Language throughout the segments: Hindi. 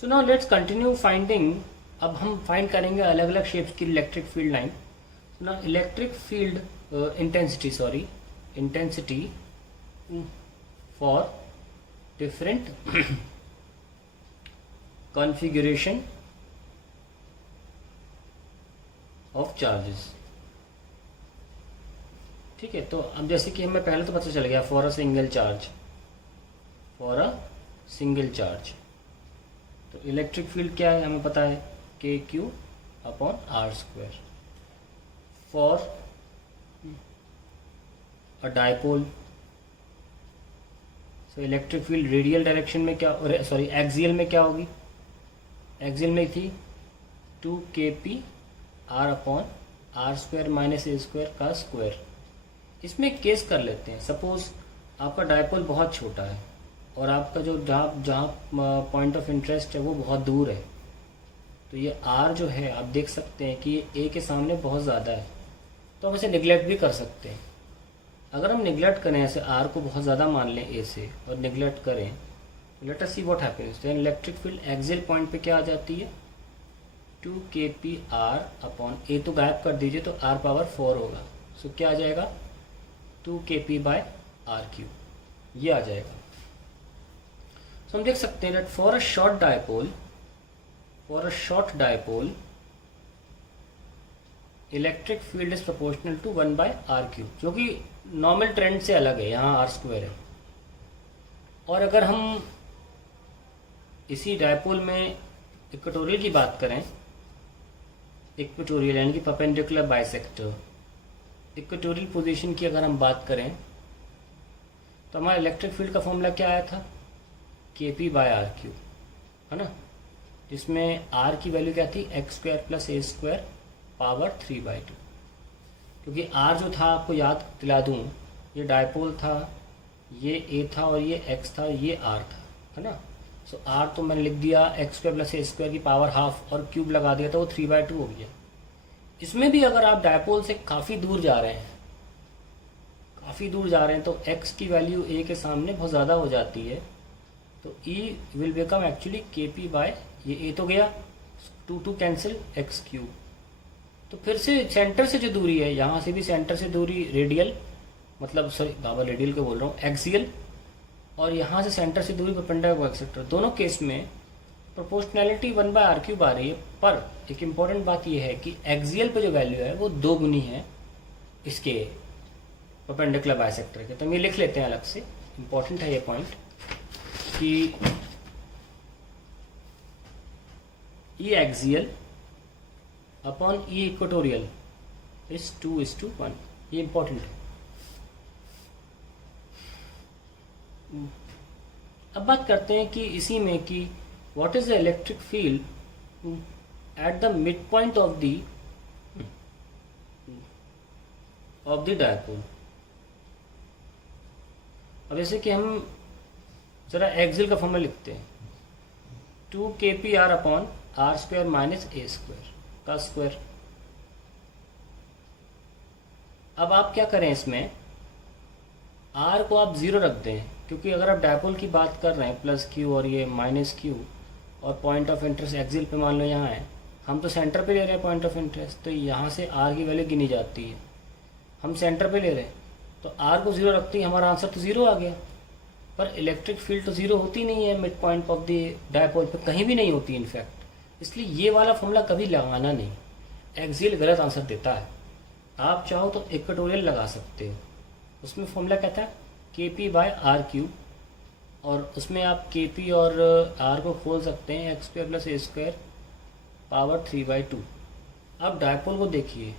So now let's continue finding. अब हम फाइंड करेंगे अलग अलग शेप्स की इलेक्ट्रिक फील्ड लाइन। ना electric field intensity for different configuration of charges. ठीक है, तो अब जैसे कि हमें पहले तो पता चल गया फॉर अ सिंगल चार्ज तो इलेक्ट्रिक फील्ड क्या है हमें पता है, k Q upon are square. For a dipole so electric field radial direction में क्या, सॉरी एक्सियल में क्या होगी, एक्सियल में थी 2kp r upon are square minus a square का स्क्वायर। इसमें केस कर लेते हैं, सपोज आपका डायपोल बहुत छोटा है और आपका जो जहाँ पॉइंट ऑफ इंटरेस्ट है वो बहुत दूर है, तो ये आर जो है आप देख सकते हैं कि ये ए के सामने बहुत ज़्यादा है, तो हम इसे निगलेक्ट भी कर सकते हैं। अगर हम निगलेक्ट करें ऐसे आर को बहुत ज़्यादा मान लें ए से और निगलेक्ट करें, let us see what happens. Then electric field axial point पे क्या आ जाती है, 2kp आर अपॉन ए तो गायब कर दीजिए तो आर पावर 4 होगा, सो क्या आ जाएगा 2kp बाय आर क्यूब, ये आ जाएगा। सो हम देख सकते हैं that for a short dipole electric field is proportional to 1 by r cube, जो कि नॉर्मल ट्रेंड से अलग है, यहाँ आर स्क्वायर है। और अगर हम इसी डायपोल में इक्वेटोरियल की बात करें, इक्वेटोरियल यानी कि परपेंडिकुलर बाइसेक्टर, इक्वेटोरियल पोजीशन की अगर हम बात करें तो हमारा इलेक्ट्रिक फील्ड का फॉर्मूला क्या आया था, kp बाय आर क्यूब, है ना, जिसमें r की वैल्यू क्या थी, x square plus A square power 3/2। क्योंकि r जो था आपको याद दिला दूँ, ये डायपोल था, ये a था और ये x था, ये r था, है ना। सो r तो मैंने लिख दिया x square plus A square की पावर हाफ और क्यूब लगा दिया तो वो 3/2 हो गया। इसमें भी अगर आप डायपोल से काफ़ी दूर जा रहे हैं तो x की वैल्यू a के सामने बहुत ज़्यादा हो जाती है, तो e will become actually kp by, ये a तो गया, 2 कैंसिल x क्यूब। तो फिर से सेंटर से जो दूरी है, यहाँ से भी सेंटर से दूरी रेडियल, मतलब सॉरी बाबा रेडियल को बोल रहा हूँ, एक्सियल, और यहाँ से सेंटर से दूरी परपेंडिकुलर एक्सेट्रा, दोनों केस में प्रोपोर्शनैलिटी 1 बाय आर क्यूब आ रही है। पर एक इम्पॉर्टेंट बात यह है कि एक्सियल पे जो वैल्यू है वो 2 गुनी है इसके परपेंडिकुलर बाइसेक्टर के। तो हम ये लिख लेते हैं अलग से, इम्पॉर्टेंट है ये पॉइंट कि E axial upon E equatorial is 2:1, ये इम्पॉर्टेंट है। अब बात करते हैं कि इसी में कि what is the electric field at the mid point of the dipole. अब जैसे कि हम जरा एक्सियल का फॉर्मूला लिखते हैं, 2kp r upon are square minus a square का स्क्वायर। अब आप क्या करें, इसमें आर को आप 0 रख दें, क्योंकि अगर आप डायपोल की बात कर रहे हैं प्लस क्यू और ये माइनस क्यू, और पॉइंट ऑफ इंटरेस्ट एक्सियल पे मान लो यहाँ है, हम तो सेंटर पे ले रहे हैं पॉइंट ऑफ इंटरेस्ट, तो यहाँ से आर की वैल्यू गिनी जाती है, हम सेंटर पे ले रहे हैं, तो आर को 0 रखते ही हमारा आंसर तो 0 आ गया। पर इलेक्ट्रिक फील्ड तो 0 होती नहीं है mid point of the dipole पे, कहीं भी नहीं होती इनफैक्ट, इसलिए ये वाला फॉर्मूला कभी लगाना नहीं, एक्सियल गलत आंसर देता है। आप चाहो तो इक्वेटोरियल लगा सकते हो, उसमें फॉर्मूला कहता है kp बाय आर क्यूब, और उसमें आप kp और r को खोल सकते हैं, x square plus A square power 3/2। अब डायपोल को देखिए,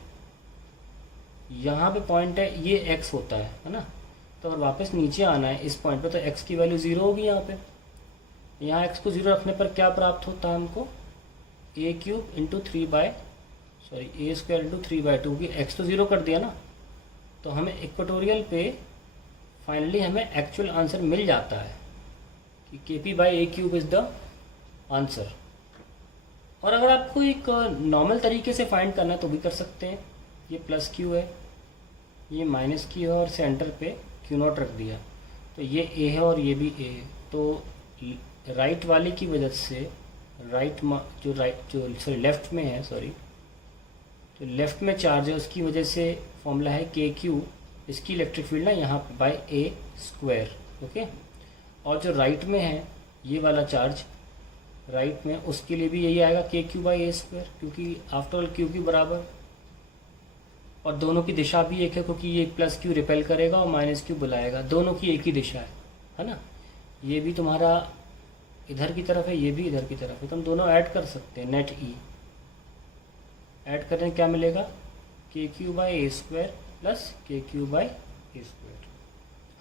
यहाँ पे पॉइंट है, ये x होता है ना, तो अगर वापस नीचे आना है इस पॉइंट पे तो x की वैल्यू 0 होगी। यहाँ x को 0 रखने पर क्या प्राप्त होता है हमको, a cube into A square into 3/2 की, x तो 0 कर दिया ना, तो हमें इक्वेटोरियल पे फाइनली हमें एक्चुअल आंसर मिल जाता है कि kp by A cube is the answer. और अगर आपको एक नॉर्मल तरीके से फाइंड करना है तो भी कर सकते हैं, ये प्लस क्यू है, ये माइनस क्यू है, और सेंटर पे क्यू नॉट रख दिया, तो ये ए है और ये भी ए है, तो राइट वाले की वजह से जो लेफ्ट में है, सॉरी, जो लेफ्ट में चार्ज है उसकी वजह से फॉर्मूला है के क्यू, इसकी इलेक्ट्रिक फील्ड ना यहाँ पे बाय ए स्क्वायर। ओके, और जो राइट में है ये वाला चार्ज राइट में, उसके लिए भी यही आएगा के क्यू बाई ए स्क्वायर, क्योंकि आफ्टर ऑल क्यू क्यू बराबर, और दोनों की दिशा भी एक है क्योंकि ये प्लस क्यू रिपेल करेगा और माइनस क्यू बुलाएगा, दोनों की एक ही दिशा है ना। ये भी तुम्हारा इधर की तरफ है, ये भी इधर की तरफ है, तो हम दोनों ऐड कर सकते हैं। नेट ई ऐड करें क्या मिलेगा, के Q by A square plus के क्यू बाई ए स्क्वायर।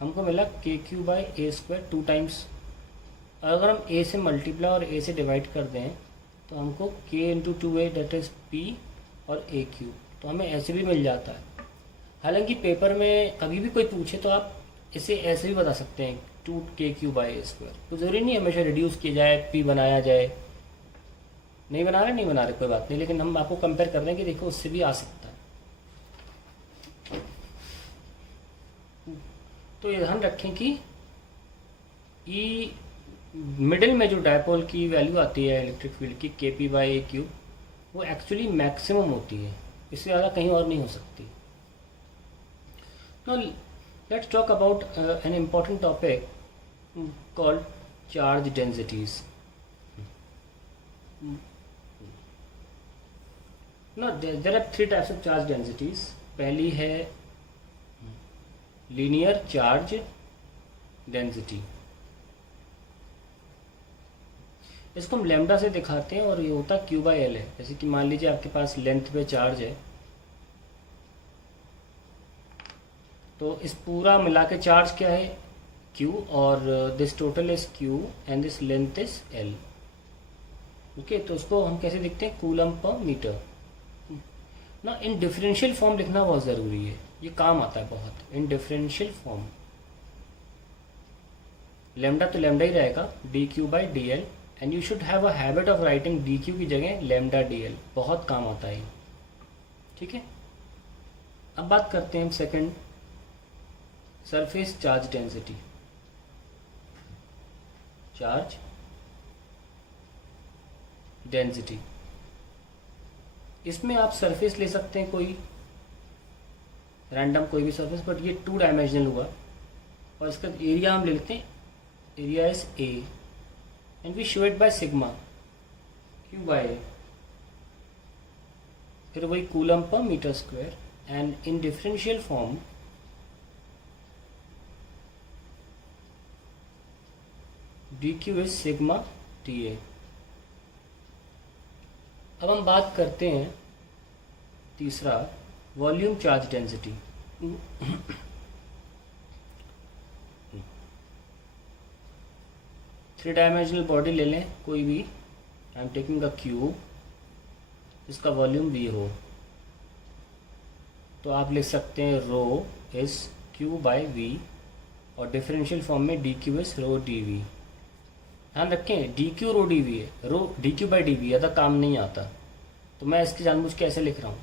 हमको मिला के Q by A square 2 times. अगर हम ए से मल्टीप्लाई और ए से डिवाइड कर दें तो हमको के into 2a that is P और ए क्यू, तो हमें ऐसे भी मिल जाता है। हालांकि पेपर में कभी भी कोई पूछे तो आप इसे ऐसे भी बता सकते हैं 2k Q by A square, तो ज़रूरी नहीं हमेशा रिड्यूस किया जाए, पी बनाया जाए। नहीं बना रहे कोई बात नहीं, लेकिन हम आपको कंपेयर कर रहे हैं कि देखो उससे भी आ सकता है। तो ये ध्यान रखें कि ई मिडिल में जो डायपोल की वैल्यू आती है इलेक्ट्रिक फील्ड की के पी बाई ए क्यू, वो एक्चुअली मैक्सिमम होती है, इससे ज़्यादा कहीं और नहीं हो सकती। Now let's talk about an important topic called charge densities. Now there are 3 types of charge densities. पहली है linear charge density, इसको हम लैम्डा से दिखाते हैं और ये होता क्यू बाई एल है। जैसे कि मान लीजिए आपके पास लेंथ पे चार्ज है, तो इस पूरा मिला के चार्ज क्या है Q, और this total is Q and this length is L। Okay, तो उसको हम कैसे लिखते हैं, कूलम पर मीटर ना। इन डिफरेंशियल फॉर्म लिखना बहुत ज़रूरी है, ये काम आता है बहुत। इन डिफरेंशियल फॉर्म लेमडा तो लेमडा ही रहेगा, D Q by D L, and you should have a habit of writing D q की जगह लेमडा डी एल, बहुत काम आता है। ठीक है, अब बात करते हैं हम second, surface charge density. Charge density, इसमें आप सरफेस ले सकते हैं कोई रैंडम कोई भी सरफेस, बट ये 2 डायमेंशनल हुआ, और इसका एरिया हम ले लेते हैं, area is A and we show it by sigma Q by A, फिर वही coulomb per metre square, and in differential form dq is sigma TA। अब हम बात करते हैं तीसरा, volume charge density. 3 dimensional body ले लें कोई भी, I am taking a cube, जिसका वॉल्यूम V हो, तो आप लिख सकते हैं rho is Q by V, और डिफरेंशियल फॉर्म में dq इज रो dV। ध्यान रखें dq रो dV है, रो dq बाई dV ज़्यादा काम नहीं आता, तो मैं इसकी जानबूझ के ऐसे लिख रहा हूँ।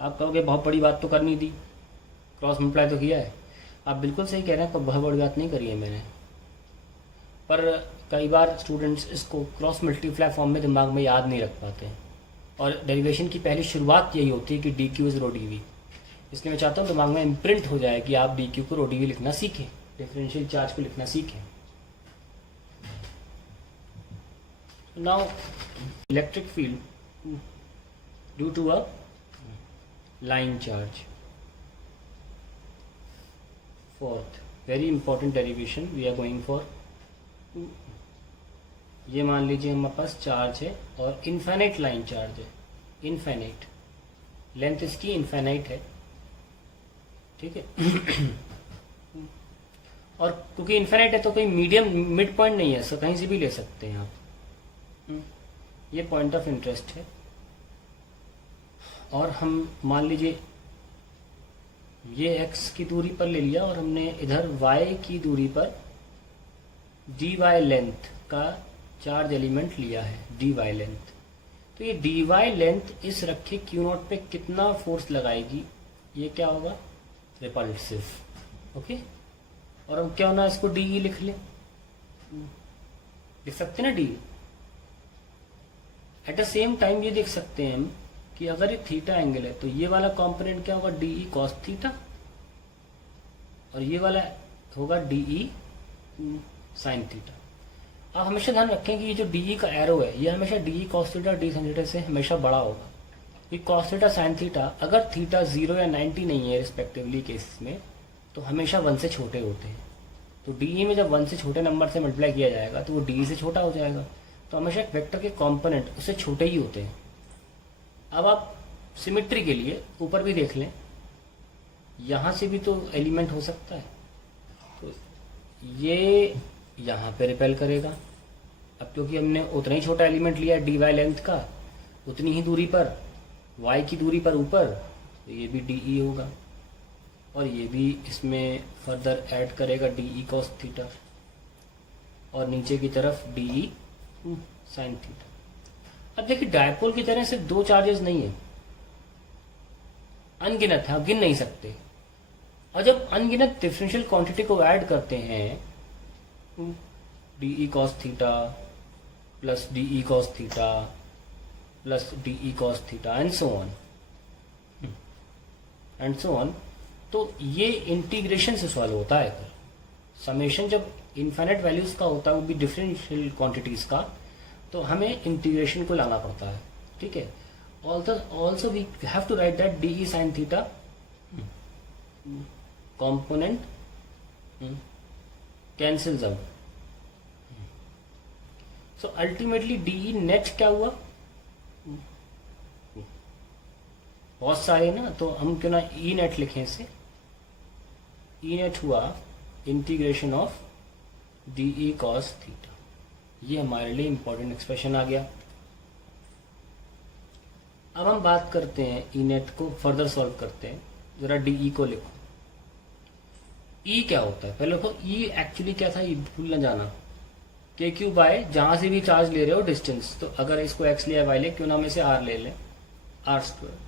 आप कहोगे बहुत बड़ी बात तो करनी थी, क्रॉस मल्टीप्लाई तो किया है। आप बिल्कुल सही कह रहे हैं, बहुत बड़ी बात नहीं करी है मैंने, पर कई बार स्टूडेंट्स इसको क्रॉस मल्टीप्लाई फॉर्म में दिमाग में याद नहीं रख पाते हैं, और डेरिवेशन की पहली शुरुआत यही होती है कि dq इज रो dV। इसलिए मैं चाहता हूँ दिमाग में इम्प्रिंट हो जाए कि आप dq को रो dV लिखना सीखें, डिफरेंशियल चार्ज को लिखना सीखें। Now electric field due to a line charge. Fourth very important derivation we are going for, ये मान लीजिए हमारे पास चार्ज है और इनफाइनाइट लाइन चार्ज है, इनफाइनाइट लेंथ इसकी इनफाइनाइट है, ठीक है। और क्योंकि इनफाइनाइट है तो कोई मीडियम मिड पॉइंट नहीं है, कहीं से भी ले सकते हैं आप, ये पॉइंट ऑफ इंटरेस्ट है। और हम मान लीजिए ये x की दूरी पर ले लिया और हमने इधर y की दूरी पर dy लेंथ का चार्ज एलिमेंट लिया है, dy लेंथ। तो ये dy लेंथ इस रखे Q0 पे कितना फोर्स लगाएगी, ये क्या होगा, रिपल्सिव। ओके, और हम क्या होना, इसको डी लिख सकते ना, D at the same time ये देख सकते हैं हम कि अगर ये थीटा एंगल है तो ये वाला कंपोनेंट क्या होगा, डी ई कॉस थीटा, और ये वाला होगा डी ई साइन थीटा। आप हमेशा ध्यान रखें कि ये जो डी ई का एरो है ये हमेशा D E cos theta D sine theta से हमेशा बड़ा होगा। ये कॉस थीटा साइन थीटा अगर थीटा 0 या 90 नहीं है रिस्पेक्टिवली केसेस में तो हमेशा 1 से छोटे होते हैं। तो डी ई में जब 1 से छोटे नंबर से मल्टीप्लाई किया जाएगा तो वो डी ई से छोटा हो जाएगा। तो हमेशा एक वेक्टर के कॉम्पोनेंट उससे छोटे ही होते हैं। अब आप सिमेट्री के लिए ऊपर भी देख लें, यहाँ से भी तो एलिमेंट हो सकता है, तो ये यहाँ पे रिपेल करेगा। अब क्योंकि हमने उतना ही छोटा एलिमेंट लिया है डी वाई लेंथ का, उतनी ही दूरी पर y की दूरी पर ऊपर, तो ये भी डी ई होगा, और ये भी इसमें फर्दर ऐड करेगा डी ई कॉस थीटा, और नीचे की तरफ डी ई साइन थीटा। अब देखिए डायपोल की तरह से दो चार्जेस नहीं है, अनगिनत है, आप गिन नहीं सकते। और जब अनगिनत डिफरेंशियल क्वांटिटी को ऐड करते हैं, D E cos theta plus D E cos theta plus D E cos theta and so on, तो ये इंटीग्रेशन से सॉल्व होता है। समेशन जब इनफाइनाइट वैल्यूज का होता है, वो भी डिफरेंशियल क्वांटिटीज का, तो हमें इंटीग्रेशन को लाना पड़ता है। ठीक है, also we have to write that d E sine theta component cancels out. So ultimately DE net क्या हुआ, बहुत सारे ना, तो हम क्यों ना E net लिखें इसे। E net हुआ integration of DE cos theta. ये हमारे लिए इंपॉर्टेंट एक्सप्रेशन आ गया। अब हम बात करते हैं E net को फर्दर सॉल्व करते हैं। जरा DE को लिखो। ई क्या होता है पहले देखो, ई एक्चुअली क्या था, ये भूल न जाना, के क्यू बाय जहां से भी चार्ज ले रहे हो डिस्टेंस, तो अगर इसको एक्स लिया वाई ले, क्यों ना हम इसे आर ले लें, आर स्क्वायर।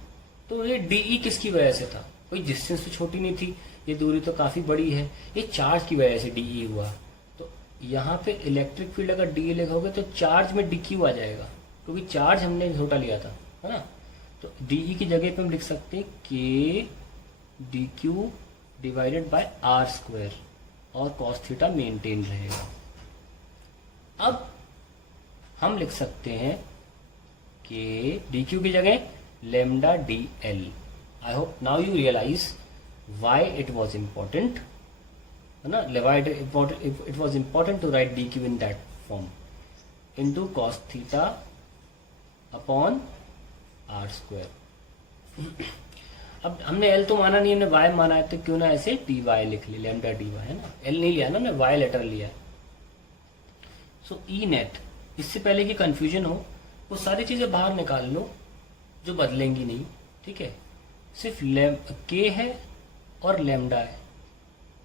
तो ये डीई किसकी वजह से था, कोई डिस्टेंस तो छोटी नहीं थी, ये दूरी तो काफी बड़ी है, ये चार्ज की वजह से डीई हुआ। तो यहाँ पे इलेक्ट्रिक फील्ड अगर डी लिखोगे तो चार्ज में डी क्यू आ जाएगा, क्योंकि चार्ज हमने छोटा लिया था, है ना। तो डीई की जगह पे हम लिख सकते हैं के d q divided by r square, और कॉस थीटा मेंटेन रहेगा। अब हम लिख सकते हैं कि डी क्यू की जगह lambda d l. I hope now you realize why it was important, है ना, it was important to write d q in that form, into cos theta upon are square. अब हमने एल तो माना नहीं, हमने वाई माना है, तो क्यों ना ऐसे डी वाई लिख ले, लैम्डा डी वाई, है ना। एल नहीं लिया ना, हमने वाई लेटर लिया है। सो ई नेट, इससे पहले कि कंफ्यूजन हो, वो सारी चीजें बाहर निकाल लो जो बदलेंगी नहीं। ठीक है, सिर्फ के है और लैम्डा है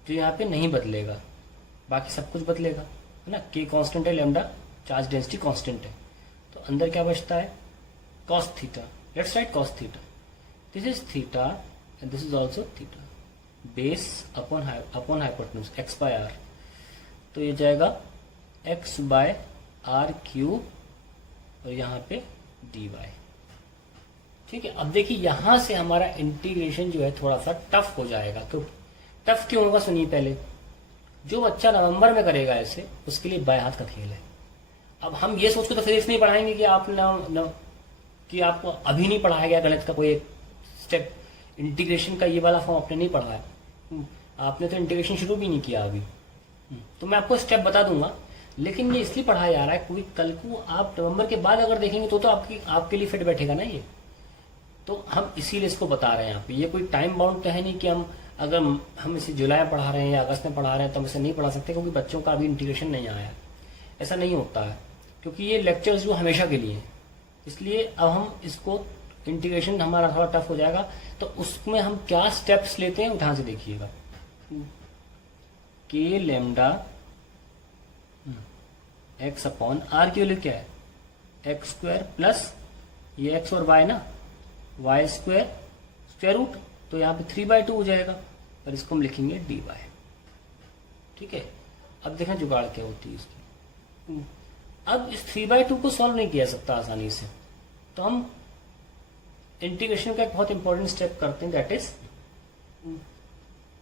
जो यहाँ पे नहीं बदलेगा, बाकी सब कुछ बदलेगा, है ना। के कांस्टेंट है, लैम्डा चार्ज डेंसिटी कांस्टेंट है, तो अंदर क्या बचता है, cos theta. Let's write cos theta, this is theta and this is also theta, base upon hypotenuse x by r, तो ये जाएगा x by r क्यूब और यहाँ पे dy। ठीक है, अब देखिए यहाँ से हमारा इंटीग्रेशन जो है थोड़ा सा टफ हो जाएगा। तो टफ क्यों होगा सुनिए पहले, जो बच्चा नवंबर में करेगा ऐसे, उसके लिए बाएं हाथ का खेल है। अब हम ये सोच के तो फिर इसलिए पढ़ाएंगे कि आप कि आपको अभी नहीं पढ़ाया गया गणित का कोई स्टेप, इंटीग्रेशन का ये वाला फॉर्म आपने नहीं पढ़ा है, आपने तो इंटीग्रेशन शुरू भी नहीं किया अभी। तो मैं आपको स्टेप बता दूंगा, लेकिन ये इसलिए पढ़ाया जा रहा है क्योंकि कल को आप नवंबर के बाद अगर देखेंगे तो आपके लिए फिट बैठेगा ना ये। तो हम इसीलिए इसको बता रहे हैं यहाँ पे। ये कोई टाइम बाउंड तो है नहीं कि अगर हम इसे जुलाई में पढ़ा रहे हैं या अगस्त में पढ़ा रहे हैं तो हम इसे नहीं पढ़ा सकते, क्योंकि बच्चों का अभी इंटीग्रेशन नहीं आया है। ऐसा नहीं होता है, क्योंकि ये लेक्चर्स जो हमेशा के लिए हैं, इसलिए अब हम इसको इंटीग्रेशन हमारा थोड़ा टफ हो जाएगा। तो उसमें हम क्या स्टेप्स लेते हैं ध्यान से देखिएगा। के लेमडा एक्स अपॉन आर की वैल्यू क्या है, एक्स स्क्वायर प्लस ये एक्स और वाई ना, वाई स्क्वायर स्क्वायर रूट, तो यहाँ पे 3/2 हो जाएगा, और इसको हम लिखेंगे dy। ठीक है, अब देखना जुगाड़ क्या होती है इसकी। अब इस 3/2 को सॉल्व नहीं किया सकता आसानी से, तो हम इंटीग्रेशन का एक बहुत इंपॉर्टेंट स्टेप करते हैं, दैट इज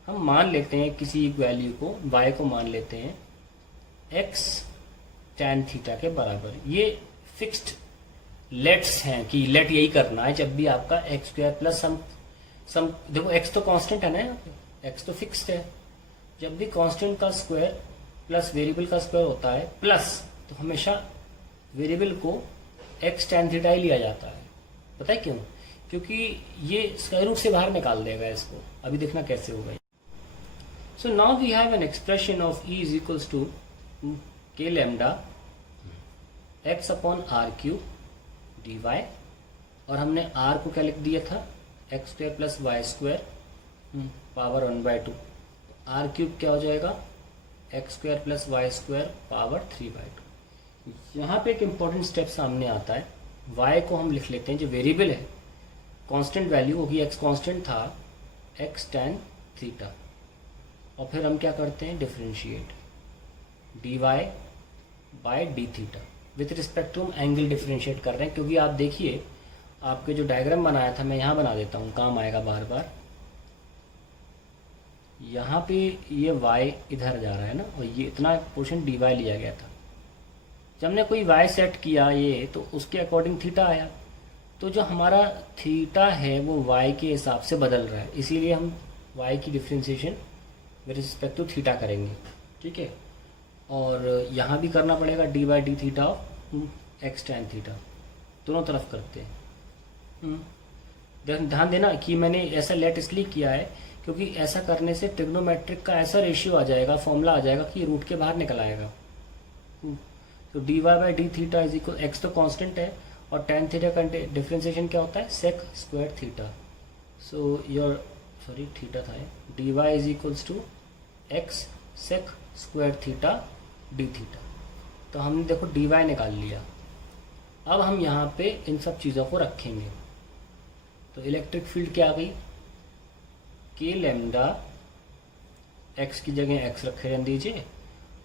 हम मान लेते हैं किसी एक वैल्यू को, y को मान लेते हैं x tan थीटा के बराबर। ये फिक्स्ड लेट्स हैं कि लेट यही करना है जब भी आपका एक्स स्क्वायर प्लस सम देखो x तो कांस्टेंट है ना, यहाँ पे x तो फिक्स्ड है। जब भी कांस्टेंट का स्क्वायर प्लस वेरिएबल का स्क्वायर होता है प्लस, तो हमेशा वेरिएबल को x tan थीटा ही लिया जाता है। पता है क्यों? क्योंकि ये स्क्वायर रूट से बाहर निकाल देगा इसको। अभी देखना कैसे होगा। So now we have an expression of E is equals to k lambda x upon r cube dy, और हमने r को क्या लिख दिया था, x square plus y square power 1/2। R cube क्या हो जाएगा, x square plus y square power 3/2। यहाँ पे एक इम्पॉर्टेंट स्टेप सामने आता है। y को हम लिख लेते हैं, जो वेरिएबल है कांस्टेंट वैल्यू होगी, x कांस्टेंट था, x tan थीटा, और फिर हम क्या करते हैं, differentiate dy by d theta. With respect to हम एंगल डिफरेंशिएट कर रहे हैं, क्योंकि आप देखिए आपके जो डायग्राम बनाया था, मैं यहाँ बना देता हूँ, काम आएगा बार बार। यहाँ पे ये y इधर जा रहा है ना, और ये इतना पोर्शन dy लिया गया था। जब हमने कोई y सेट किया ये, तो उसके अकॉर्डिंग थीटा आया। तो जो हमारा थीटा है वो y के हिसाब से बदल रहा है, इसीलिए हम y की differentiation with respect to theta करेंगे। ठीक है, और यहाँ भी करना पड़ेगा d by D theta of x tan theta, दोनों तरफ करते हैं। ध्यान देना कि मैंने ऐसा लेट इसलिए किया है क्योंकि ऐसा करने से ट्रिग्नोमेट्रिक का ऐसा रेशियो आ जाएगा, फॉर्मूला आ जाएगा कि रूट के बाहर निकल आएगा। तो D Y by D theta is equal, X तो कांस्टेंट है और टैन थीटा का डिफ्रेंसिएशन क्या होता है, sec square theta. So your sorry theta था, D Y is equals to X sec square theta D theta. तो हमने देखो डी वाई निकाल लिया। अब हम यहाँ पे इन सब चीज़ों को रखेंगे। तो इलेक्ट्रिक फील्ड क्या आ गई, के लैम्डा, एक्स की जगह एक्स रखे रहने दीजिए,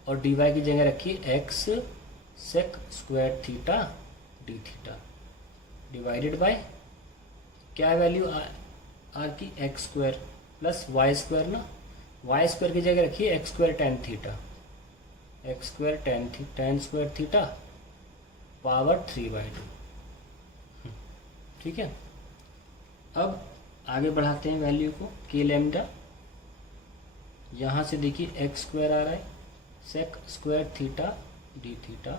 और डी वाई की जगह रखिए x sec square theta D theta divided by क्या वैल्यू आर की, x square plus y square ना, वाई स्क्वायर की जगह रखिए x square tan theta, x square tan square theta power 3/2। ठीक है, अब आगे बढ़ाते हैं वैल्यू को, के लैम्डा, यहाँ से देखिए एक्स स्क्वायर आ रहा है, sec square theta D theta,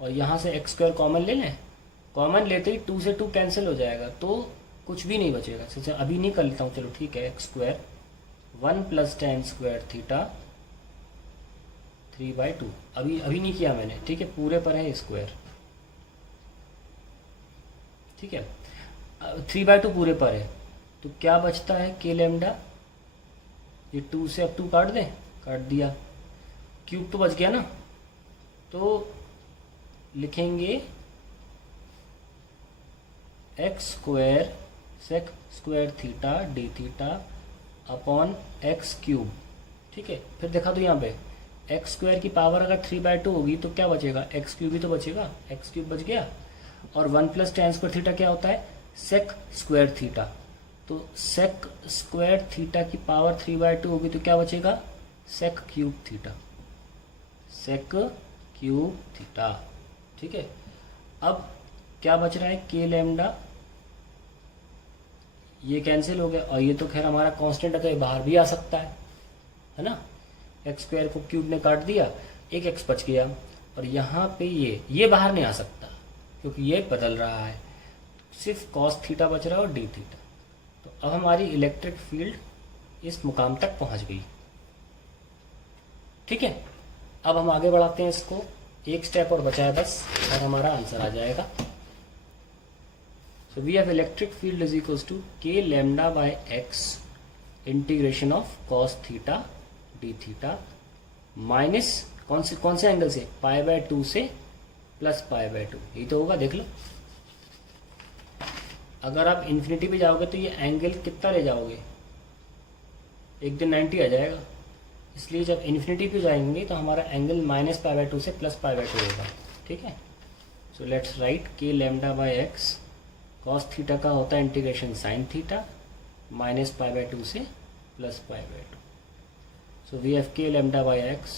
और यहाँ से एक्स स्क्वायर कॉमन ले लें। कॉमन लेते ही 2 से 2 कैंसिल हो जाएगा, तो कुछ भी नहीं बचेगा। अच्छा अभी नहीं कर लेता हूँ, चलो ठीक है, x square 1 plus ten square theta 3/2। अभी नहीं किया मैंने, ठीक है, पूरे पर है स्क्वायर। ठीक है, 3/2 पूरे पर है, तो क्या बचता है, के लैम्डा, ये 2 से अब 2 काट दें, काट दिया, क्यूब तो बच गया ना, तो लिखेंगे x square sec square theta D theta upon x cube. ठीक है, फिर देखा तो यहाँ पे एक्स स्क्वायर की पावर अगर 3/2 होगी तो क्या बचेगा, एक्स क्यूब ही तो बचेगा, एक्स क्यूब बच गया। और 1 प्लस टेन स्क्वायर थीटा क्या होता है, सेक स्क्वायर थीटा, तो सेक स्क्वायर थीटा की पावर 3/2 होगी तो क्या बचेगा, sec cube theta, sec cube theta. ठीक है, अब क्या बच रहा है, के लैम्डा, ये कैंसिल हो गया, और ये तो खैर हमारा कांस्टेंट है तो ये बाहर भी आ सकता है ना, एक्स स्क्वायर को क्यूब ने काट दिया, एक एक्स बच गया, और यहाँ पे ये बाहर नहीं आ सकता क्योंकि ये बदल रहा है, सिर्फ कॉस थीटा बच रहा है और डी थीटा। तो अब हमारी इलेक्ट्रिक फील्ड इस मुकाम तक पहुंच गई। ठीक है, अब हम आगे बढ़ाते हैं इसको, एक स्टेप और बचा है बस, और हमारा आंसर आ जाएगा। So we have electric field is equals to k lambda by x integration of cos theta d theta minus कौन से एंगल से, π/2 से प्लस π/2, यही तो होगा, देख लो। अगर आप इन्फिनिटी पे जाओगे तो ये एंगल कितना ले जाओगे, एक दिन 90 आ जाएगा, इसलिए जब इन्फिनिटी पे जाएंगे तो हमारा एंगल -π/2 से +π/2 होगा। ठीक है, so let's write K lambda by X cos theta का होता है integration sine theta minus pi by 2 से plus pi by 2. So we have K lambda by X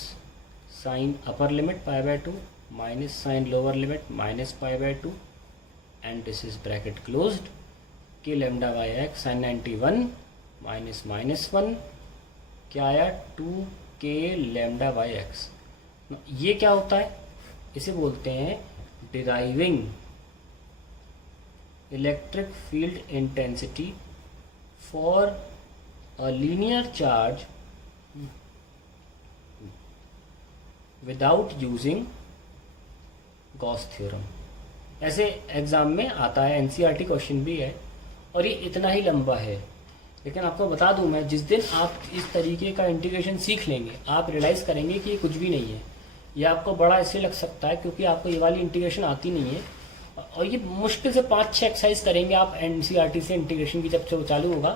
sine upper limit pi by 2 minus sine lower limit minus pi by 2 and this is bracket closed. K lambda by X sine 91 minus minus 1 क्या आया 2 के लैम्डा बाई एक्स. ये क्या होता है, इसे बोलते हैं deriving electric field intensity for a linear charge without using Gauss theorem. ऐसे एग्जाम में आता है, एनसीईआरटी क्वेश्चन भी है और ये इतना ही लंबा है. लेकिन आपको बता दूं मैं, जिस दिन आप इस तरीके का इंटीग्रेशन सीख लेंगे आप रियलाइज़ करेंगे कि ये कुछ भी नहीं है. ये आपको बड़ा इसलिए लग सकता है क्योंकि आपको ये वाली इंटीग्रेशन आती नहीं है और ये मुश्किल से 5-6 एक्सरसाइज करेंगे आप एनसीईआरटी से इंटीग्रेशन की जब से वो चालू होगा.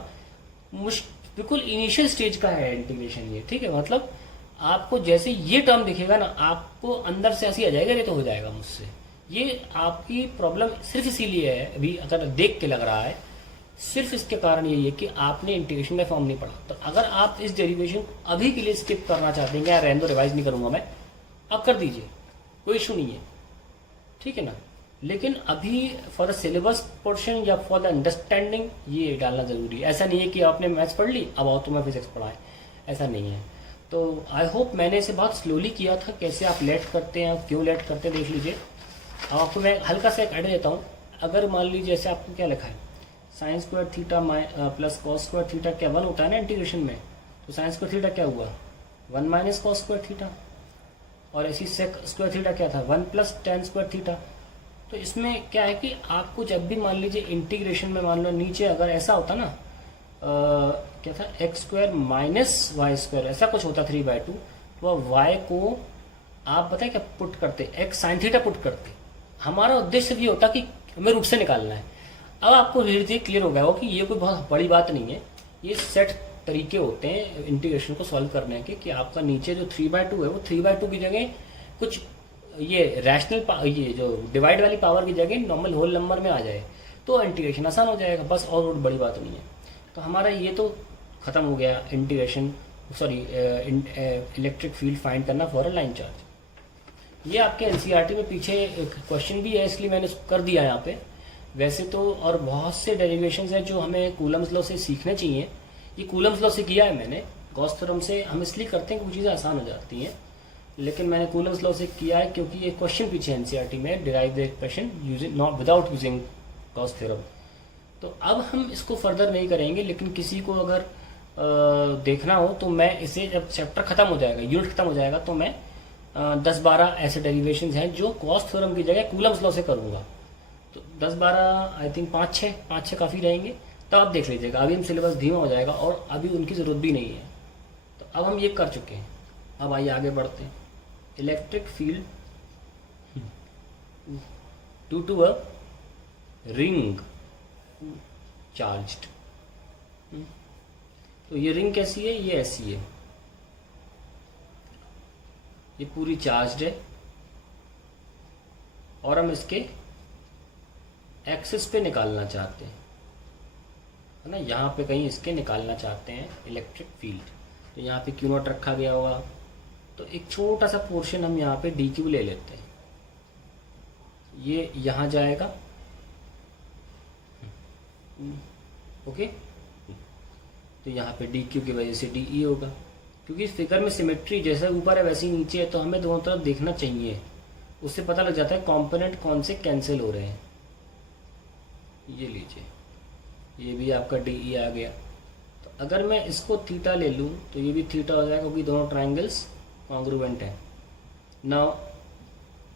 बिल्कुल इनिशियल स्टेज का है इंटीग्रेशन ये, ठीक है. मतलब आपको जैसे ये टर्म दिखेगा ना, आपको अंदर से ऐसी आ जाएगा, ये तो हो जाएगा मुझसे. ये आपकी प्रॉब्लम सिर्फ इसीलिए है, अभी अगर देख के लग रहा है, सिर्फ इसके कारण यही है कि आपने इंटीग्रेशन का फॉर्म नहीं पढ़ा. तो अगर आप इस डेरिवेशन अभी के लिए स्किप करना चाहते हैं, क्या रहने दो, रिवाइज नहीं करूंगा मैं, अब कर दीजिए, कोई इशू नहीं है, ठीक है ना. लेकिन अभी फॉर द सिलेबस पोर्शन या फॉर द अंडरस्टैंडिंग ये डालना जरूरी है. ऐसा नहीं है कि आपने मैथ्स पढ़ ली अब आओ तुम्हें फिजिक्स पढ़ाएं, ऐसा नहीं है. तो आई होप मैंने इसे बहुत स्लोली किया था. कैसे आप लेट करते हैं, क्यों लेट करते हैं देख लीजिए. अब आपको मैं हल्का सा एक आइडिया देता हूँ. अगर मान लीजिए जैसे आपको क्या लिखा है, sine square theta plus cos square theta क्या 1 होता है ना इंटीग्रेशन में. तो साइन स्क्वायर थीटा क्या हुआ 1 माइनस कॉस स्क्वायर थीटा, और ऐसी सेक स्क्वायर थीटा क्या था 1 प्लस टेन स्क्वायर थीटा. तो इसमें क्या है कि आपको जब भी मान लीजिए इंटीग्रेशन में मान लो नीचे अगर ऐसा होता ना क्या था x square minus y square ऐसा कुछ होता 3/2, तो वाई को आप बताए क्या पुट करते, एक्स साइन थीटा पुट करते. हमारा उद्देश्य भी होता कि हमें रूप से निकालना है. अब आपको धीरे धीरे क्लियर हो गया हो कि ये कोई बहुत बड़ी बात नहीं है. ये सेट तरीके होते हैं इंटीग्रेशन को सॉल्व करने के कि आपका नीचे जो 3/2 है वो 3/2 की जगह कुछ ये रैशनल ये जो डिवाइड वाली पावर की जगह नॉर्मल होल नंबर में आ जाए तो इंटीग्रेशन आसान हो जाएगा बस, और बड़ी बात नहीं है. तो हमारा ये तो खत्म हो गया integration, sorry electric field find करना फॉर अ लाइन चार्ज. ये आपके एनसीईआरटी में पीछे क्वेश्चन भी है इसलिए मैंने कर दिया यहाँ पे. वैसे तो और बहुत से डेरिवेशंस हैं जो हमें कूलम्स लॉ से सीखने चाहिए. ये कूलम्स लॉ से किया है मैंने, गॉस थ्योरम से हम इसलिए करते हैं कि वो चीज़ें आसान हो जाती हैं. लेकिन मैंने कूलम्स लॉ से किया है क्योंकि ये क्वेश्चन पीछे एनसीईआरटी में derive the equation using not without using Gauss theorem. तो अब हम इसको फर्दर नहीं करेंगे. लेकिन किसी को अगर देखना हो तो मैं इसे जब चैप्टर खत्म हो जाएगा, यूनिट खत्म हो जाएगा, तो मैं 10-12 ऐसे डेरिवेशन हैं जो गॉस थ्योरम की जगह कूलम्स लॉ से करूँगा. तो 10-12 आई थिंक 5-6 काफ़ी रहेंगे. तो आप देख लीजिएगा, अभी हम सिलेबस धीमा हो जाएगा और अभी उनकी ज़रूरत भी नहीं है. तो अब हम ये कर चुके हैं. अब आइए आगे बढ़ते हैं. Electric field due to a ring charged. तो ये रिंग कैसी है, ये ऐसी है, ये पूरी चार्ज्ड है और हम इसके एक्सिस पे निकालना चाहते हैं, है ना. यहाँ पे कहीं इसके निकालना चाहते हैं इलेक्ट्रिक फील्ड. तो यहाँ पे क्यू नॉट रखा गया होगा, तो एक छोटा सा पोर्शन हम यहाँ पे डी क्यू ले लेते हैं. ये यहाँ जाएगा, ओके. तो यहाँ पे डी क्यू की वजह से डी ई होगा. क्योंकि इस फिगर में सिमेट्री जैसा ऊपर है वैसे ही नीचे है, तो हमें दोनों तरफ देखना चाहिए. उससे पता लग जाता है कंपोनेंट कौन से कैंसिल हो रहे हैं. ये लीजिए, ये भी आपका डी ई आ गया. तो अगर मैं इसको थीटा ले लूँ तो ये भी थीटा हो जाएगा क्योंकि दोनों ट्राइंगल्स कॉन्ग्रुएंट हैं. नाउ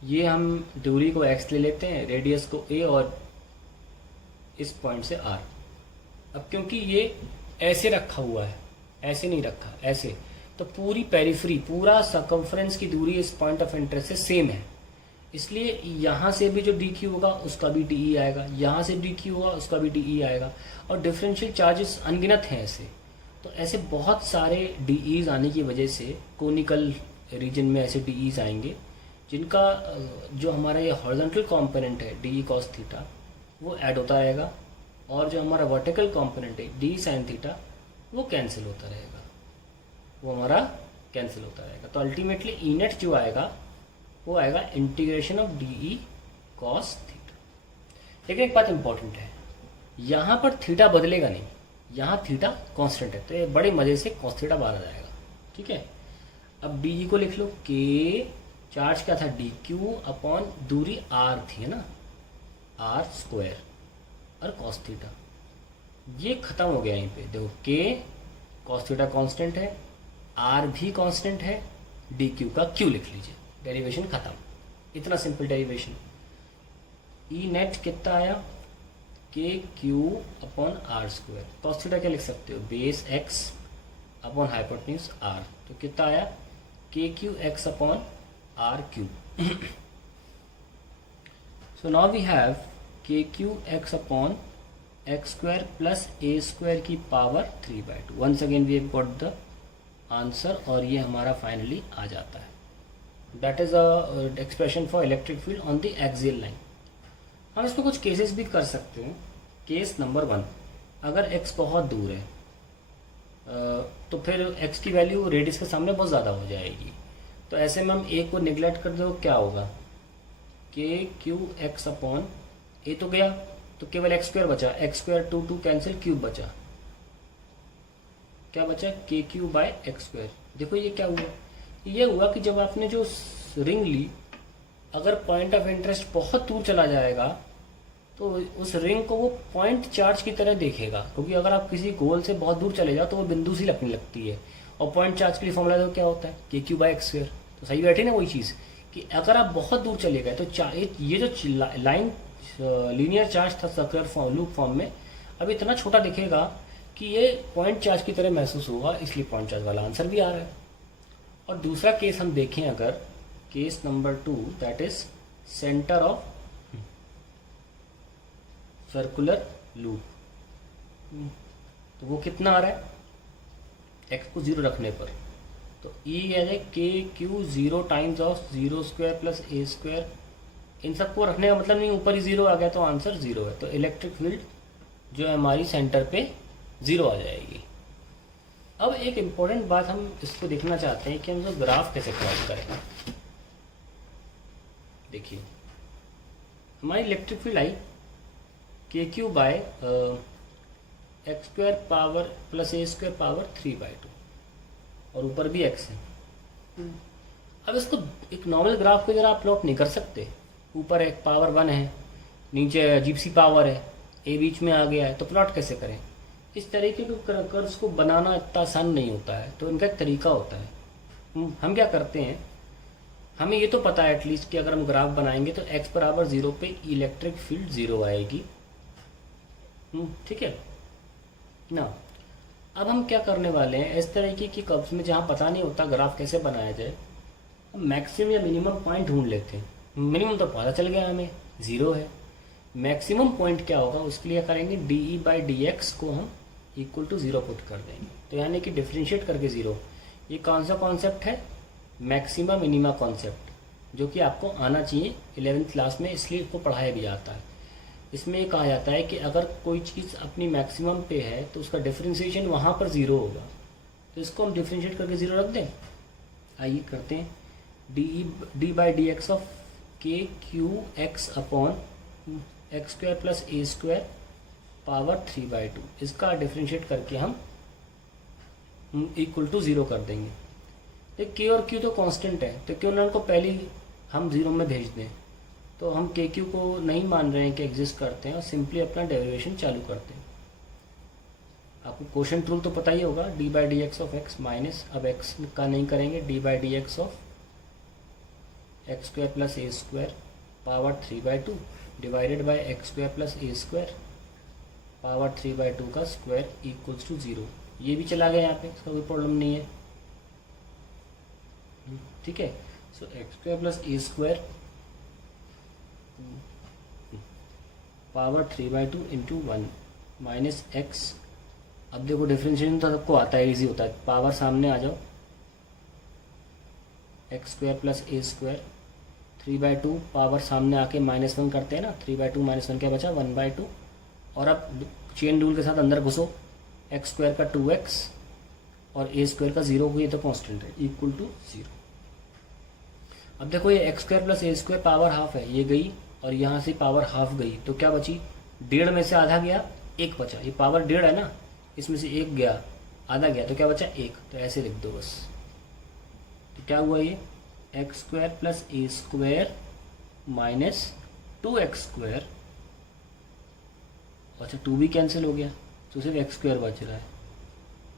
ये हम दूरी को एक्स ले लेते हैं, रेडियस को ए और इस पॉइंट से आर. अब क्योंकि ये ऐसे रखा हुआ है, ऐसे नहीं रखा, ऐसे, तो पूरी पेरिफेरी, पूरा सर्कमफ्रेंस की दूरी इस पॉइंट ऑफ इंटरेस्ट से सेम है. इसलिए यहाँ से भी जो डी क्यू होगा उसका भी डी ई आएगा, यहाँ से डी क्यू होगा उसका भी डी ई आएगा. और डिफरेंशियल चार्जेस अनगिनत हैं ऐसे. तो ऐसे बहुत सारे डी ईज आने की वजह से कोनिकल रीजन में ऐसे डी ईज आएंगे जिनका जो हमारा ये हॉरिजॉन्टल कंपोनेंट है डी कॉस थीटा वो ऐड होता रहेगा, और जो हमारा वर्टिकल कंपोनेंट है डी साइन थीटा वो कैंसिल होता रहेगा, वो हमारा कैंसिल होता रहेगा। तो अल्टीमेटली ई नेट जो आएगा वो आएगा integration of D E cos theta. लेकिन एक बात इंपॉर्टेंट है, यहाँ पर थीटा बदलेगा नहीं, यहाँ थीटा कांस्टेंट है, तो ये बड़े मजे से कॉस थीटा बाहर आ जाएगा। ठीक है, अब डी को लिख लो, के चार्ज क्या था डी क्यू अपॉन दूरी आर थी, है ना, आर स्क्वायर और कॉस थीटा, ये खत्म हो गया। यहीं पे देखो के कॉस थीटा कांस्टेंट है, आर भी कांस्टेंट है, डी क्यू का क्यू लिख लीजिए, डेरिवेशन खत्म। इतना सिंपल डेरिवेशन। ई नेट कितना आया, K Q upon are square, cos theta क्या लिख सकते हो, base X upon hypotenuse R, तो कितना आया K Q X upon R Q. So now we have K Q X upon X square plus A square की power 3/2। Once again we have got the answer, और ये हमारा फाइनली आ जाता है। That is a expression for electric field on the axial line. हम इसमें कुछ केसेस भी कर सकते हैं। केस नंबर 1, अगर x बहुत दूर है तो फिर x की वैल्यू रेडियस के सामने बहुत ज़्यादा हो जाएगी, तो ऐसे में हम a को निगलेक्ट कर दो, क्या होगा, के क्यू एक्स अपॉन ए तो गया, तो केवल एक्स स्क्वायर बचा, एक्स स्क्वायर 2 कैंसिल, क्यूब बचा, क्या बचा, के क्यू बाय एक्स स्क्वायर। देखो ये क्या हुआ, ये हुआ कि जब आपने जो रिंग ली, अगर पॉइंट ऑफ इंटरेस्ट बहुत दूर चला जाएगा तो उस रिंग को वो पॉइंट चार्ज की तरह देखेगा, क्योंकि अगर आप किसी गोल से बहुत दूर चले जाओ तो वो बिंदु सी लगने लगती है, और पॉइंट चार्ज के लिए फॉर्मूला तो क्या होता है, k Q by X square. तो सही बैठी ना वही चीज़ कि अगर आप बहुत दूर चले गए तो ये जो लाइन लीनियर चार्ज था सर्कुलर लूप फॉर्म में, अब इतना छोटा दिखेगा कि ये पॉइंट चार्ज की तरह महसूस होगा, इसलिए पॉइंट चार्ज वाला आंसर भी आ रहा है। और दूसरा केस हम देखें, अगर case number 2, that is centre of circular loop, तो वो कितना आ रहा है, एक्स को 0 रखने पर, तो ई यानी K Q 0 times of 0 square plus A square, इन सबको रखने का मतलब नहीं ऊपर ही 0 आ गया तो आंसर 0 है, तो इलेक्ट्रिक फील्ड जो है हमारी सेंटर पे 0 आ जाएगी। अब एक इम्पोर्टेंट बात हम इसको देखना चाहते हैं कि हम इसको ग्राफ कैसे प्लॉट करें। देखिए हमारी electric field I K Q by X square power plus A square power 3/2, और ऊपर भी एक्स है। अब इसको एक नॉर्मल ग्राफ की तरह आप प्लॉट नहीं कर सकते, ऊपर एक पावर 1 है, नीचे अजीब सी पावर है, ए बीच में आ गया है, तो प्लॉट कैसे करें। इस तरीके के कर्व्स को बनाना इतना आसान नहीं होता है, तो इनका एक तरीका होता है। हम क्या करते हैं, हमें ये तो पता है एटलीस्ट कि अगर हम ग्राफ बनाएंगे तो x बराबर 0 पे इलेक्ट्रिक फील्ड 0 आएगी। ठीक है ना। अब हम क्या करने वाले हैं, इस तरीके की कर्व्स में जहाँ पता नहीं होता ग्राफ कैसे बनाया जाए, हम मैक्सिमम या मिनिमम पॉइंट ढूंढ लेते हैं। मिनिमम तो पता चल गया हमें 0 है, मैक्सिमम पॉइंट क्या होगा उसके लिए करेंगे डी बाई डी एक्स को हम इक्वल टू 0 पुट कर देंगे, तो यानी कि डिफ्रेंशिएट करके 0। ये कौन सा कॉन्सेप्ट है, मैक्सिमा मिनिमा कॉन्सेप्ट, जो कि आपको आना चाहिए 11th क्लास में, इसलिए इसको पढ़ाया भी जाता है। इसमें ये कहा जाता है कि अगर कोई चीज़ अपनी मैक्सिमम पे है तो उसका डिफ्रेंशिएशन वहाँ पर 0 होगा, तो इसको हम डिफ्रेंशिएट करके 0 रख दें। आइए करते हैं, D by D X of K Q X upon X square plus A square power 3/2, इसका डिफ्रेंशिएट करके हम इक्वल टू 0 कर देंगे। तो के और क्यू तो कांस्टेंट है, तो क्यों ना उनको पहले हम 0 में भेज दें। तो हम के क्यू को नहीं मान रहे हैं कि एग्जिस्ट करते हैं, और सिंपली अपना डेरिवेशन चालू करते हैं। आपको क्वेश्चन रूल तो पता ही होगा, D by D X of x minus, अब एक्स का नहीं करेंगे, D by D X of x square plus A square power 3/2 divided by x square plus A square power 3/2 का स्क्वायर इक्वल्स टू 0। ये भी चला गया यहाँ पे, इसका कोई प्रॉब्लम नहीं है। ठीक है, so X square plus A square power 3/2 into 1 minus X. अब देखो डिफ्रेंशिएशन तो सबको आता है, इजी होता है, पावर सामने आ जाओ, x square plus A square 3/2 power सामने आके -1 करते हैं ना, 3/2 -1 क्या बचा 1/2। और अब चेन रूल के साथ अंदर घुसो, x² का 2x और a² का 0 को, ये तो कांस्टेंट है, इक्वल टू 0। अब देखो ये x² plus a² power half है, ये गई और यहाँ से पावर हाफ गई, तो क्या बची 1.5 में से आधा गया, 1 बचा। ये पावर 1.5 है ना, इसमें से 1 गया, आधा गया, तो क्या बचा 1। तो ऐसे लिख दो बस। तो क्या हुआ ये x² plus a² minus 2x²। अच्छा 2 भी कैंसिल हो गया, तो सिर्फ x² बच रहा है,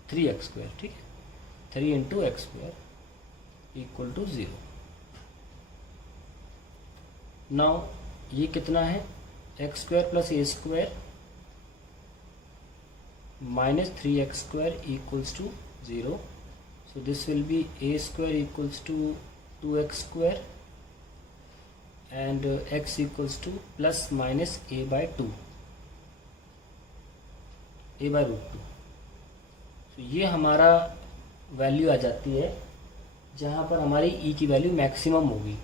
3x²। ठीक है, 3 into x² equal to 0। Now ये कितना है, x² plus a² minus 3x² equals to 0। So this will be a² equals to 2x² and x equals to plus minus a/2, a/√2। तो ये हमारा वैल्यू आ जाती है जहाँ पर हमारी e की वैल्यू मैक्सिमम होगी,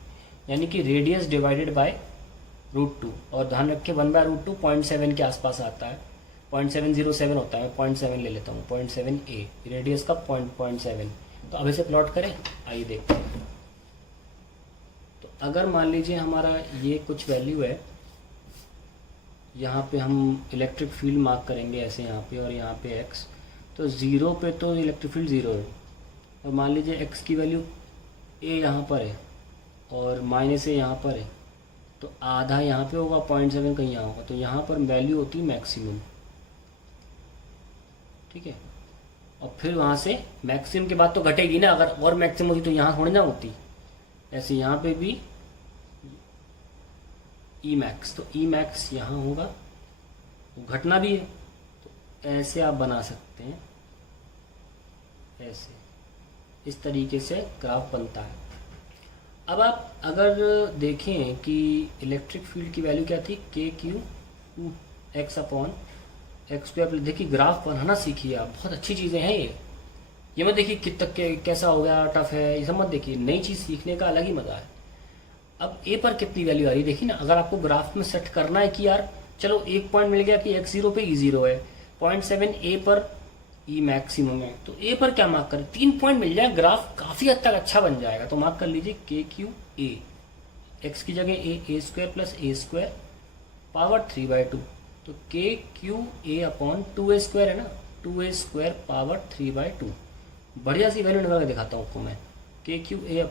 यानी कि रेडियस डिवाइडेड बाय √2। और ध्यान रखें 1/√2 0.7 के आसपास आता है, 0.707 होता है, मैं 0.7 ले लेता हूँ, 0.7 a रेडियस का 0.7। तो अब इसे प्लॉट करें, आइए देखते हैं। तो अगर मान लीजिए हमारा ये कुछ वैल्यू है, यहाँ पे हम इलेक्ट्रिक फील्ड मार्क करेंगे ऐसे यहाँ पे, और यहाँ पे x, तो 0 पे तो इलेक्ट्रिक फील्ड 0 है। और मान लीजिए x की वैल्यू a यहाँ पर है और माइनस a यहाँ पर है, तो आधा यहाँ पे होगा, 0.7 कहीं यहाँ होगा, तो यहाँ पर वैल्यू होती है मैक्सिमम। ठीक है, और फिर वहाँ से मैक्सिमम के बाद तो घटेगी ना, अगर और मैक्सिमम होती तो यहाँ थोड़ी ना होती। ऐसे यहाँ पे भी ई मैक्स, तो ई मैक्स यहाँ होगा, तो घटना भी है। तो ऐसे आप बना सकते हैं, ऐसे इस तरीके से ग्राफ बनता है। अब आप अगर देखें कि इलेक्ट्रिक फील्ड की वैल्यू क्या थी, KQ x/x²। देखिए ग्राफ बनाना सीखिए आप, बहुत अच्छी चीज़ें हैं ये मत देखिए कितना कैसा हो गया, टफ है, ये सब मत देखिए। नई चीज़ सीखने का अलग ही मज़ा है। अब a पर कितनी वैल्यू आ रही है देखिए ना, अगर आपको ग्राफ में सेट करना है कि यार चलो 1 पॉइंट मिल गया कि x0 पे e0 है, 0.7 a पर e मैक्सिमम है, तो a पर क्या मार्क करें, 3 पॉइंट मिल जाए, ग्राफ काफ़ी हद तक अच्छा बन जाएगा। तो मार्क कर लीजिए KQ a, x की जगह a² प्लस a² पावर 3/2, तो KQ a/2a² है ना, 2a² पावर 3/2। बढ़िया सी वैल्यू निकाल के दिखाता हूँ आपको मैं, KQ a/,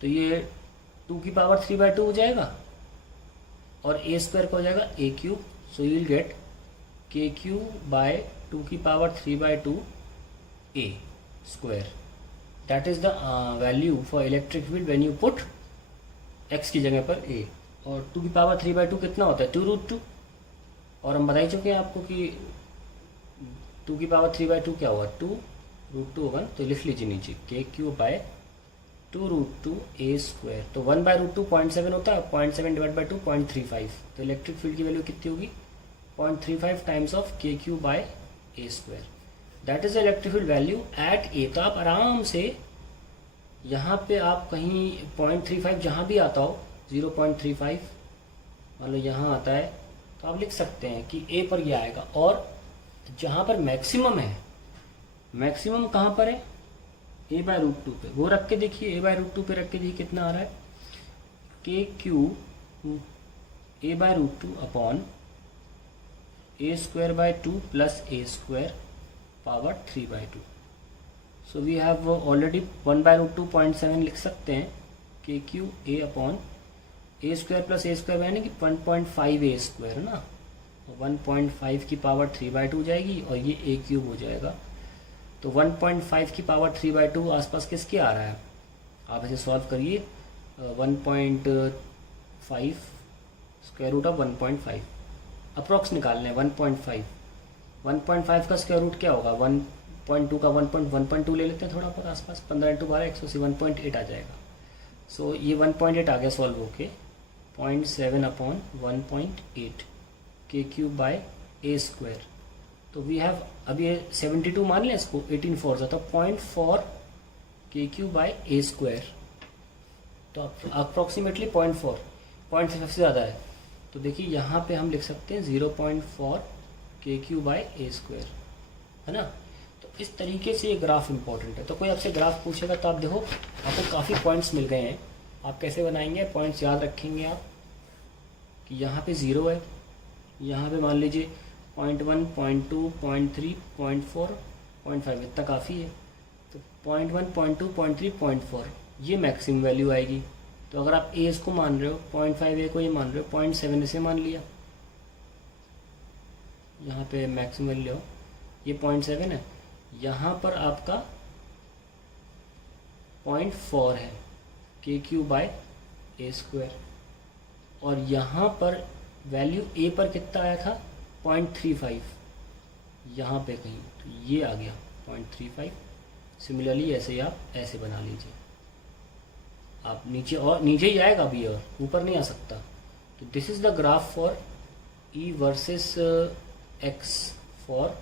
तो ये 2 की पावर 3/2 हो जाएगा और a² का हो जाएगा a³। So you will get KQ by 2 की power 3/2 a²। That is the value for electric field when you put x की जगह पर a। और 2 की पावर 3/2 कितना होता है, 2√2। और हम बता ही चुके हैं आपको कि 2 की पावर 3/2 क्या होगा, 2√2 होगा। तो लिख लीजिए नीचे KQ बाय 2√2 a²। तो 1/√2 0.7 होता है, 0.7 डिवाइड बाई 2 0.35। तो इलेक्ट्रिक फील्ड की वैल्यू कितनी होगी, 0.35 times of KQ by a²। That is electric field value at a। तो आप आराम से यहाँ पे आप कहीं 0.35 जहाँ भी आता हो, 0.35 मान लो यहाँ आता है, तो आप लिख सकते हैं कि a पर यह आएगा। और जहाँ पर मैक्सिमम है, मैक्सिमम कहाँ पर है, a/√2 पे, वो रख के देखिए, a/√2 पे रख के देखिए कितना आ रहा है, KQ a/√2 upon a²/2 plus a² power 3/2। So we have already 1/√2 0.7 लिख सकते हैं, KQ a upon a² plus a² यानी कि 1.5 a² है ना, 1.5 की पावर 3/2 हो जाएगी और ये a³ हो जाएगा। तो 1.5 की पावर 3/2 आसपास किसके आ रहा है, आप इसे सॉल्व करिए। 1.5 स्क्वायर रूट ऑफ 1.5 अप्रॉक्स निकालना है। 1.5 का स्क्वायर रूट क्या होगा, 1.2 का 1.2 ले लेते हैं, थोड़ा बहुत आसपास, 15 × 12 180, 1.8 आ जाएगा। सो ये 1.8 आ गया सॉल्व होके, 0.7 अपॉन 1.8 KQ बाय a²। तो वी हैव, अब ये 72 मान लें इसको, 18 4 था, तो 0.4 KQ बाय a²। तो अप्रॉक्सीमेटली 0.4, 0.5 सबसे ज़्यादा है। तो देखिए यहाँ पे हम लिख सकते हैं 0.4 KQ/A², है ना। तो इस तरीके से ये ग्राफ इंपॉर्टेंट है। तो कोई आपसे ग्राफ पूछेगा तो आप देखो आपको काफ़ी पॉइंट्स मिल गए हैं। आप कैसे बनाएंगे, पॉइंट्स याद रखेंगे आप कि यहाँ पे 0 है, यहाँ पे मान लीजिए 0.1, 0.2, 0.3, 0.4, 0.5, इतना काफ़ी है। तो 0.1, 0.2, 0.3, 0.4 ये मैक्सिमम वैल्यू आएगी। तो अगर आप ए इसको मान रहे हो, 0.5 ए को ये मान रहे हो, 0.7 इसे मान लिया, यहाँ पे मैक्सिमम वैल्यू ये 0.7 है, यहाँ पर आपका 0.4 है KQ/A², और यहाँ पर वैल्यू ए पर कितना आया था 0.35, यहाँ पे कहीं, तो ये आ गया 0.35। सिमिलरली ऐसे ही आप ऐसे बना लीजिए, आप नीचे और नीचे ही आएगा अभी और ऊपर नहीं आ सकता। तो this is the graph for E versus x for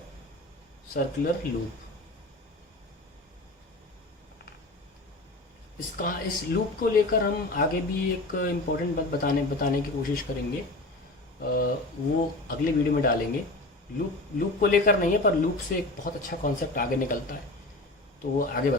circular loop. इस लूप को लेकर हम आगे भी एक इम्पोर्टेंट बात बताने की कोशिश करेंगे, वो अगले वीडियो में डालेंगे। लूप को लेकर नहीं है, पर लूप से एक बहुत अच्छा कॉन्सेप्ट आगे निकलता है, तो वो आगे